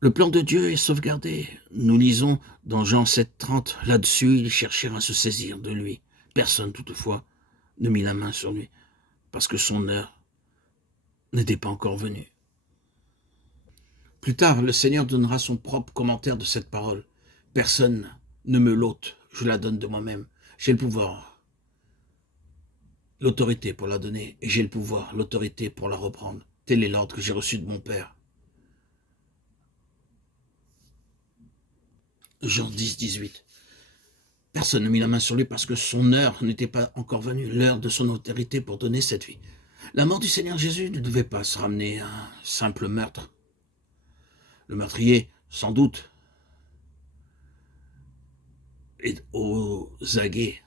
Le plan de Dieu est sauvegardé. Nous lisons dans Jean 7,30, là-dessus, ils cherchèrent à se saisir de lui. Personne, toutefois, ne mit la main sur lui, parce que son heure n'était pas encore venue. Plus tard, le Seigneur donnera son propre commentaire de cette parole. Personne ne me l'ôte, je la donne de moi-même. J'ai le pouvoir, l'autorité pour la donner, et j'ai le pouvoir, l'autorité pour la reprendre. Tel est l'ordre que j'ai reçu de mon Père. Jean 10, 18. Personne ne mit la main sur lui parce que son heure n'était pas encore venue, l'heure de son autorité pour donner cette vie. La mort du Seigneur Jésus ne devait pas se ramener à un simple meurtre. Le meurtrier, sans doute, est aux aguets.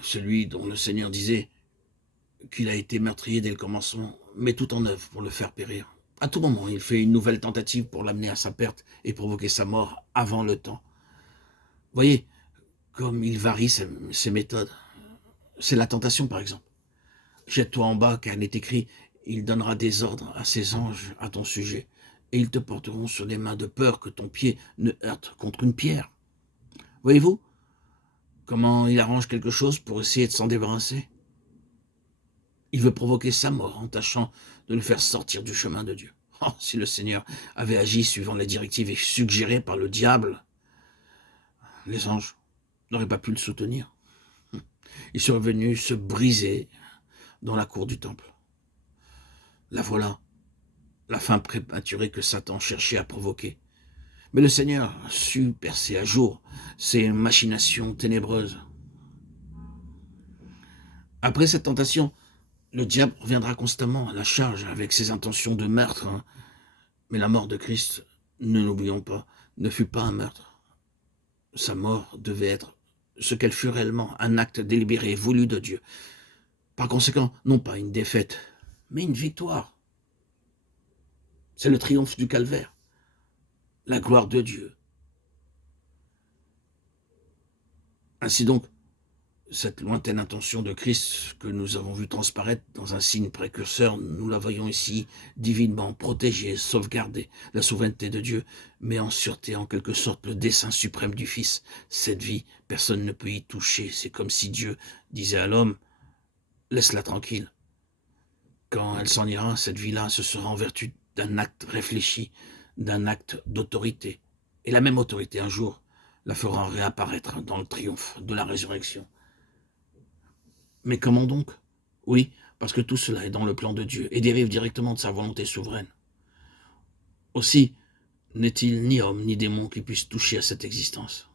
Celui dont le Seigneur disait qu'il a été meurtrier dès le commencement, met tout en œuvre pour le faire périr. À tout moment, il fait une nouvelle tentative pour l'amener à sa perte et provoquer sa mort avant le temps. Voyez, comme il varie ses méthodes. C'est la tentation, par exemple. Jette-toi en bas, car il est écrit, il donnera des ordres à ses anges à ton sujet, et ils te porteront sur les mains de peur que ton pied ne heurte contre une pierre. Voyez-vous comment il arrange quelque chose pour essayer de s'en débarrasser? Il veut provoquer sa mort en tâchant de le faire sortir du chemin de Dieu. Oh, si le Seigneur avait agi suivant les directives suggérées par le diable, les anges n'auraient pas pu le soutenir. Il serait venu se briser dans la cour du temple. La voilà, la fin prématurée que Satan cherchait à provoquer. Mais le Seigneur sut percer à jour ces machinations ténébreuses. Après cette tentation, le diable reviendra constamment à la charge avec ses intentions de meurtre. Mais la mort de Christ, ne l'oublions pas, ne fut pas un meurtre. Sa mort devait être ce qu'elle fut réellement, un acte délibéré, voulu de Dieu. Par conséquent, non pas une défaite, mais une victoire. C'est le triomphe du calvaire, la gloire de Dieu. Ainsi donc, cette lointaine intention de Christ que nous avons vu transparaître dans un signe précurseur, nous la voyons ici divinement protégée, sauvegardée. La souveraineté de Dieu met en sûreté en quelque sorte le dessein suprême du Fils. Cette vie, personne ne peut y toucher. C'est comme si Dieu disait à l'homme, laisse-la tranquille. Quand elle s'en ira, cette vie-là, ce sera en vertu d'un acte réfléchi, d'un acte d'autorité. Et la même autorité, un jour, la fera réapparaître dans le triomphe de la résurrection. Mais comment donc? Oui, parce que tout cela est dans le plan de Dieu et dérive directement de sa volonté souveraine. Aussi, n'est-il ni homme ni démon qui puisse toucher à cette existence.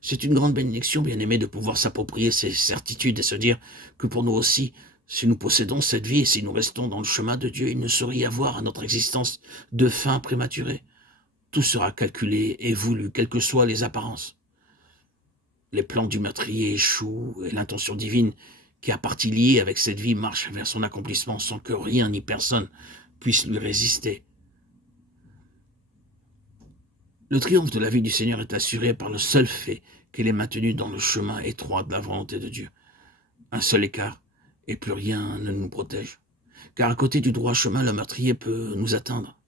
C'est une grande bénédiction, bien-aimé, de pouvoir s'approprier ces certitudes et se dire que pour nous aussi, si nous possédons cette vie et si nous restons dans le chemin de Dieu, il ne saurait y avoir à notre existence de fin prématurée. Tout sera calculé et voulu, quelles que soient les apparences. Les plans du meurtrier échouent et l'intention divine qui a partie liée avec cette vie marche vers son accomplissement sans que rien ni personne puisse lui résister. Le triomphe de la vie du Seigneur est assuré par le seul fait qu'elle est maintenue dans le chemin étroit de la volonté de Dieu. Un seul écart, et plus rien ne nous protège. Car à côté du droit chemin, le meurtrier peut nous atteindre.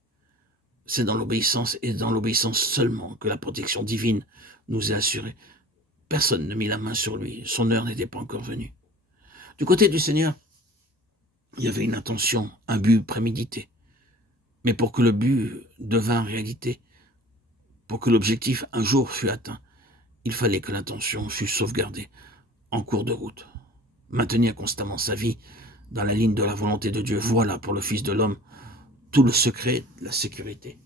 C'est dans l'obéissance et dans l'obéissance seulement que la protection divine nous est assurée. Personne ne mit la main sur lui, son heure n'était pas encore venue. Du côté du Seigneur, il y avait une intention, un but prémédité. Mais pour que le but devint réalité, pour que l'objectif un jour fût atteint, il fallait que l'intention fût sauvegardée en cours de route. Maintenir constamment sa vie dans la ligne de la volonté de Dieu, voilà pour le Fils de l'homme tout le secret de la sécurité.